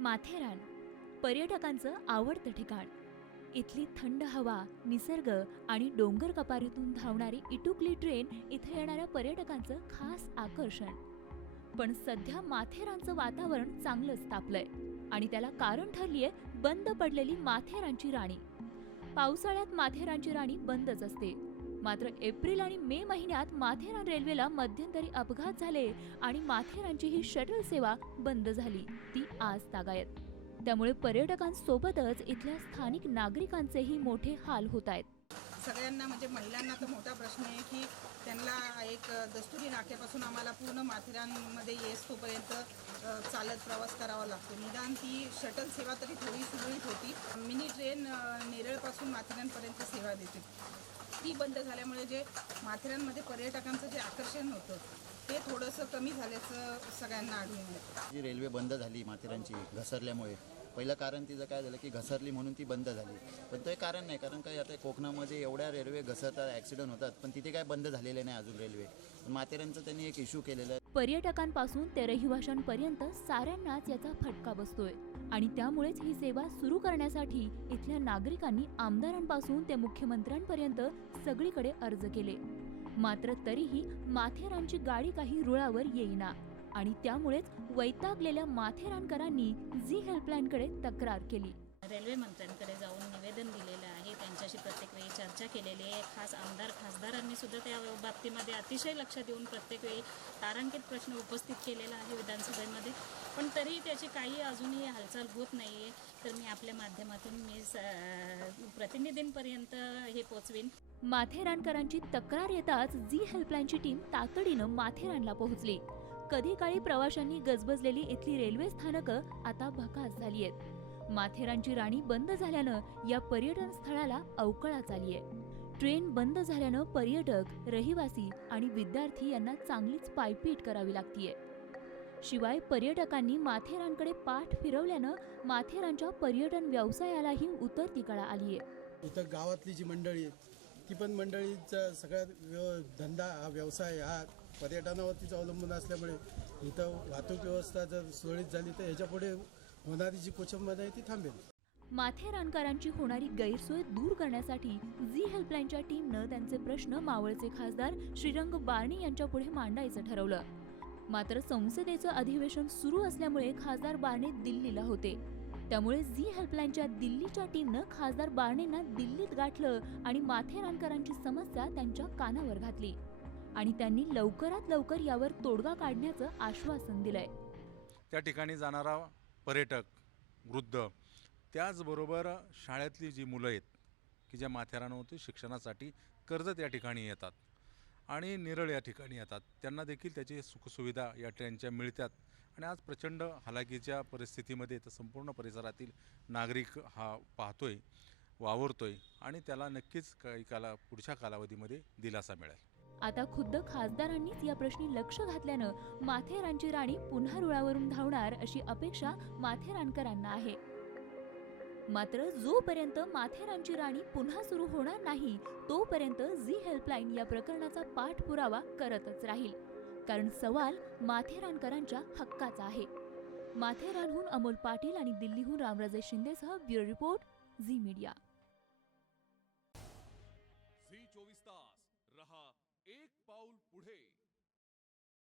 माथेरान पर्यटकांचं आवडतं ठिकाण. इथली थंड हवा, निसर्ग आणि डोंगर कपारीतून धावणारी इटुकली ट्रेन इथे येणाऱ्या पर्यटकांचं खास आकर्षण. पण सध्या माथेरानचं वातावरण चांगलंच तापलंय आणि त्याला कारण ठरलीये बंद पडलेली माथेरानची राणी. पावसाळ्यात माथेरानची राणी बंदच असते. मात्र एप्रिल आणि मे महिन्यात माथेरान रेल्वेला मध्यंतरी अपघात झाले आणि माथेरानची ही शटल सेवा बंद झाली, ती आज तागायत. त्यामुळे पर्यटकांसोबतच इथल्या स्थानिक नागरिकांचेही मोठे हाल होत आहेत. सगळ्यांना म्हणजे महिलांना तर मोठा प्रश्न आहे की त्यांना एक दस्तुरी नाक्यापासून आम्हाला पूर्ण माथेरानमध्ये येईस्तोपर्यंत चालत प्रवास करावा लागतो. निदान ती शटल सेवा तरी थोडी सुरळीत होती. मिनी ट्रेन नेरळपासून माथेरानपर्यंत सेवा देते. ती बंद झाल्यामुळे जे माथेरानमध्ये पर्यटकांचं जे आकर्षण होतं ते थोडंसं कमी झाल्याचं सगळ्यांना आढळून येतं. जी रेल्वे बंद झाली माथेरानची घसरल्यामुळे, पहिलं कारण तिचं काय झालं की घसरली म्हणून ती बंद झाली. पण ते कारण नाही, कारण काय आता कोकणामध्ये एवढ्या रेल्वे घसरतात, ॲक्सिडेंट होतात, पण तिथे काय बंद झालेले नाही अजून रेल्वे. पण माथेरानचं त्यांनी एक इश्यू केलेला आहे. पर्यटकांपासून ते रहिवाशांपर्यंत साऱ्यांनाच याचा फटका बसतोय आणि त्यामुळेच ही सेवा सुरू करण्यासाठी इथल्या नागरिकांनी आमदारांपासून ते मुख्यमंत्र्यांपर्यंत सगळीकडे अर्ज केले. मात्र तरीही माथेरानची गाडी काही रुळावर येईना आणि त्यामुळेच वैतागलेल्या माथेरानकरांनी झी हेल्पलाईनकडे तक्रार केली. रेल्वे मंत्र्यांकडे जाऊन निवेदन दिलेलं आहे, त्यांच्याशी प्रत्येक वेळी चर्चा केलेली आहे. खास खासदारांनी सुद्धा त्या बाबतीमध्ये अतिशय लक्ष देऊन प्रत्येक वेळी तारांकित प्रश्न उपस्थित केलेला आहे विधानसभेमध्ये. पण तरी त्याची काही अजूनही हालचाल होत नाही आहे. तर मी आपल्या माध्यमातून प्रतिनिधींपर्यंत हे पोचवीन. माथेरानकरांची तक्रार येताच झी हेल्पलाईनची टीम तातडीनं माथेरानला पोहोचली. कधी काळी प्रवाशांनी गजबजलेली इथली रेल्वे स्थानकं आता भकास झाली आहेत. माथेरानची राणी बंद झाल्यानं या पर्यटन स्थळाला अवकळाच आलीय. ट्रेन बंद झाल्यानं पर्यटक, रहिवासी आणि विद्यार्थी यांना चांगलीच पायपीट करावी लागतीये. शिवाय पर्यटकांनी माथेरानकडे पाठ फिरवल्यानं माथेरानच्या पर्यटन व्यवसायालाही उतरती कळा आलीय. इथं गावातली जी मंडळी आहेत ती पण मंडळीचा सगळ्यात धंदा हा व्यवसाय हा पर्यटनावरतीच अवलंबून असल्यामुळे इथं वाहतूक व्यवस्था जर सुरळीत झाली तर ह्याच्यापुढे होणारी जी कोचंबंदी आहे ती थांबेल. माथेरानकरांची होणारी गैरसोय दूर करण्यासाठी झी हेल्पलाईनच्या टीमनं त्यांचे प्रश्न मावळचे खासदार श्रीरंग बारणे यांच्या पुढे मांडायचं ठरवलं. मात्र संसदेचं अधिवेशन सुरू असल्यामुळे खासदार बारणे दिल्लीला होते. त्यामुळे झी हेल्पलाईनच्या दिल्लीच्या टीमनं खासदार बारणेंना दिल्लीत गाठलं आणि माथेरानकरांची समस्या त्यांच्या कानावर घातली आणि त्यांनी लवकरात लवकर यावर तोडगा काढण्याचं आश्वासन दिलंय. त्या ठिकाणी जाणारा पर्यटक, वृद्ध, त्याचबरोबर शाळेतली जी मुलं आहेत की ज्या माथेरानवरती शिक्षणासाठी कर्जत या ठिकाणी येतात आणि नेरळ या ठिकाणी येतात, त्यांना देखील त्याची सुखसुविधा या ट्रेनच्या मिळतात. आणि आज प्रचंड हालाकीच्या परिस्थितीमध्ये तर संपूर्ण परिसरातील नागरिक हा पाहतोय, वावरतोय आणि त्याला नक्कीच काही पुढच्या कालावधीमध्ये दिलासा मिळेल. आता खुद्द खासदारांनीच या प्रश्नी लक्ष घातल्यानं माथेरानची राणी पुन्हा रुळावरून धावणार अशी अपेक्षा माथेरानकरांना आहे. मात्र जोपर्यंत माथेरानची राणी पुन्हा सुरू होणार नाही तोपर्यंत झी हेल्पलाईन या प्रकरणाचा पाठपुरावा करतच राहील. कारण सवाल माथेरानकरांच्या हक्काचा आहे. माथेरानहून अमोल पाटील आणि दिल्लीहून रामराजे शिंदेसह ब्युरो रिपोर्ट, झी मीडिया.